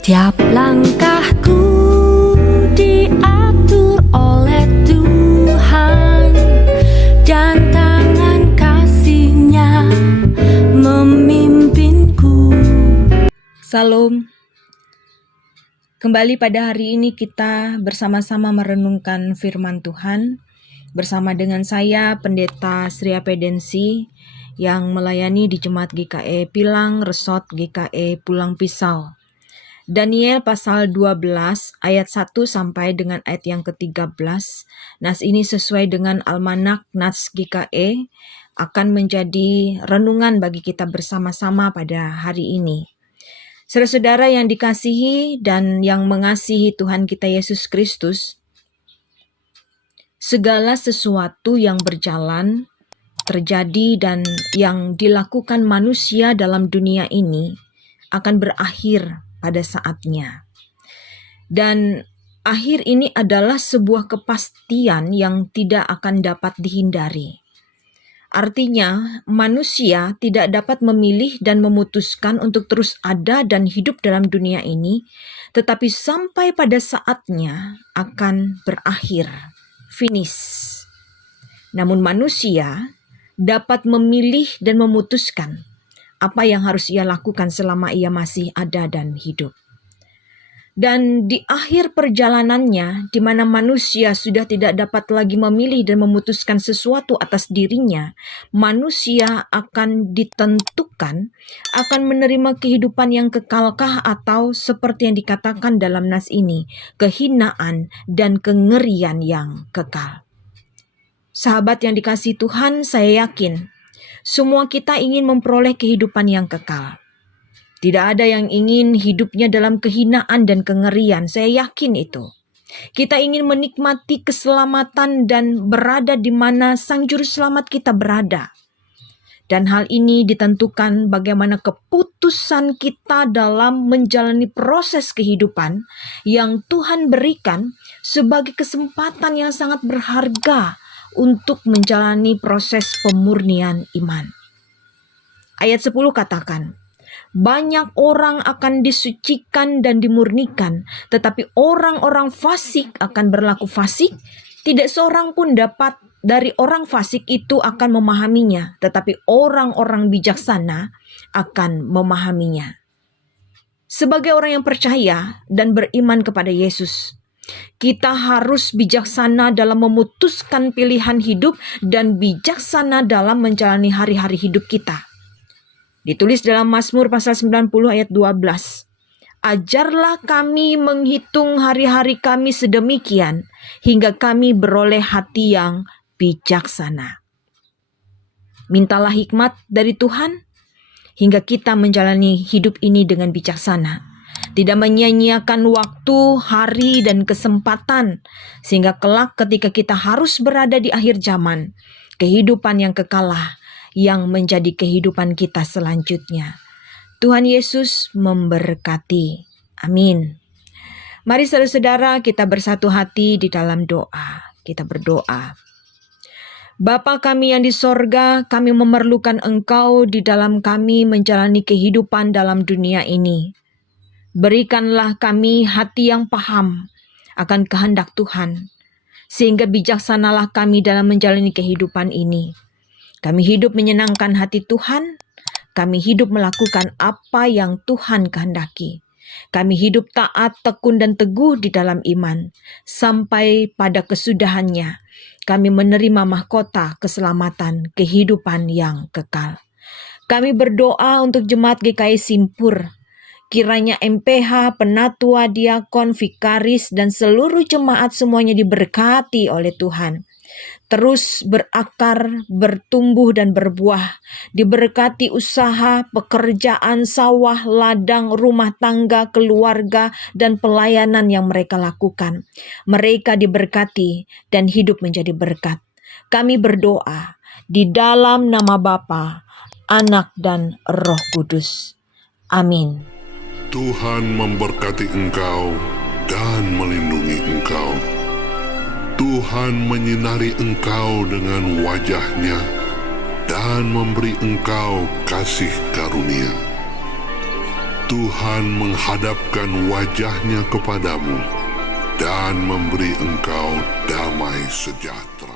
Tiap langkahku diatur oleh Tuhan, dan tangan kasih-Nya memimpinku. Salam. Kembali pada hari ini kita bersama-sama merenungkan firman Tuhan bersama dengan saya Pendeta Sri Apedensi yang melayani di Jemaat GKE Pilang Resort GKE Pulang Pisau. Daniel pasal 12 ayat 1 sampai dengan ayat yang ke-13. Nas ini sesuai dengan Almanak Nats GKE akan menjadi renungan bagi kita bersama-sama pada hari ini. Saudara-saudara yang dikasihi dan yang mengasihi Tuhan kita Yesus Kristus, segala sesuatu yang berjalan, terjadi dan yang dilakukan manusia dalam dunia ini akan berakhir pada saatnya. Dan akhir ini adalah sebuah kepastian yang tidak akan dapat dihindari. Artinya, manusia tidak dapat memilih dan memutuskan untuk terus ada dan hidup dalam dunia ini, tetapi sampai pada saatnya akan berakhir, finish. Namun manusia dapat memilih dan memutuskan apa yang harus ia lakukan selama ia masih ada dan hidup. Dan di akhir perjalanannya, di mana manusia sudah tidak dapat lagi memilih dan memutuskan sesuatu atas dirinya, manusia akan ditentukan akan menerima kehidupan yang kekalkah atau seperti yang dikatakan dalam nas ini, kehinaan dan kengerian yang kekal. Sahabat yang dikasihi Tuhan, saya yakin semua kita ingin memperoleh kehidupan yang kekal. Tidak ada yang ingin hidupnya dalam kehinaan dan kengerian, saya yakin itu. Kita ingin menikmati keselamatan dan berada di mana Sang Juru Selamat kita berada. Dan hal ini ditentukan bagaimana keputusan kita dalam menjalani proses kehidupan yang Tuhan berikan sebagai kesempatan yang sangat berharga untuk menjalani proses pemurnian iman. Ayat 10 katakan, banyak orang akan disucikan dan dimurnikan, tetapi orang-orang fasik akan berlaku fasik. Tidak seorang pun dapat dari orang fasik itu akan memahaminya, tetapi orang-orang bijaksana akan memahaminya. Sebagai orang yang percaya dan beriman kepada Yesus, kita harus bijaksana dalam memutuskan pilihan hidup dan bijaksana dalam menjalani hari-hari hidup kita. Ditulis dalam Mazmur pasal 90 ayat 12. Ajarlah kami menghitung hari-hari kami sedemikian, hingga kami beroleh hati yang bijaksana. Mintalah hikmat dari Tuhan, hingga kita menjalani hidup ini dengan bijaksana. Tidak menyia-nyiakan waktu, hari, dan kesempatan, sehingga kelak ketika kita harus berada di akhir zaman, kehidupan yang kekalah yang menjadi kehidupan kita selanjutnya. Tuhan Yesus memberkati. Amin. Mari saudara-saudara kita bersatu hati di dalam doa. Kita berdoa. Bapa kami yang di sorga, kami memerlukan Engkau di dalam kami menjalani kehidupan dalam dunia ini. Berikanlah kami hati yang paham akan kehendak Tuhan, sehingga bijaksanalah kami dalam menjalani kehidupan ini. Kami hidup menyenangkan hati Tuhan, kami hidup melakukan apa yang Tuhan kehendaki. Kami hidup taat, tekun, dan teguh di dalam iman, sampai pada kesudahannya kami menerima mahkota keselamatan kehidupan yang kekal. Kami berdoa untuk Jemaat GKI Simpur, kiranya MPH, penatua, diakon, vikaris, dan seluruh jemaat semuanya diberkati oleh Tuhan. Terus berakar, bertumbuh, dan berbuah. Diberkati usaha, pekerjaan, sawah, ladang, rumah tangga, keluarga, dan pelayanan yang mereka lakukan. Mereka diberkati dan hidup menjadi berkat. Kami berdoa di dalam nama Bapa, Anak, dan Roh Kudus. Amin. Tuhan memberkati engkau dan melindungi engkau. Tuhan menyinari engkau dengan wajah-Nya dan memberi engkau kasih karunia. Tuhan menghadapkan wajahnya kepadamu dan memberi engkau damai sejahtera.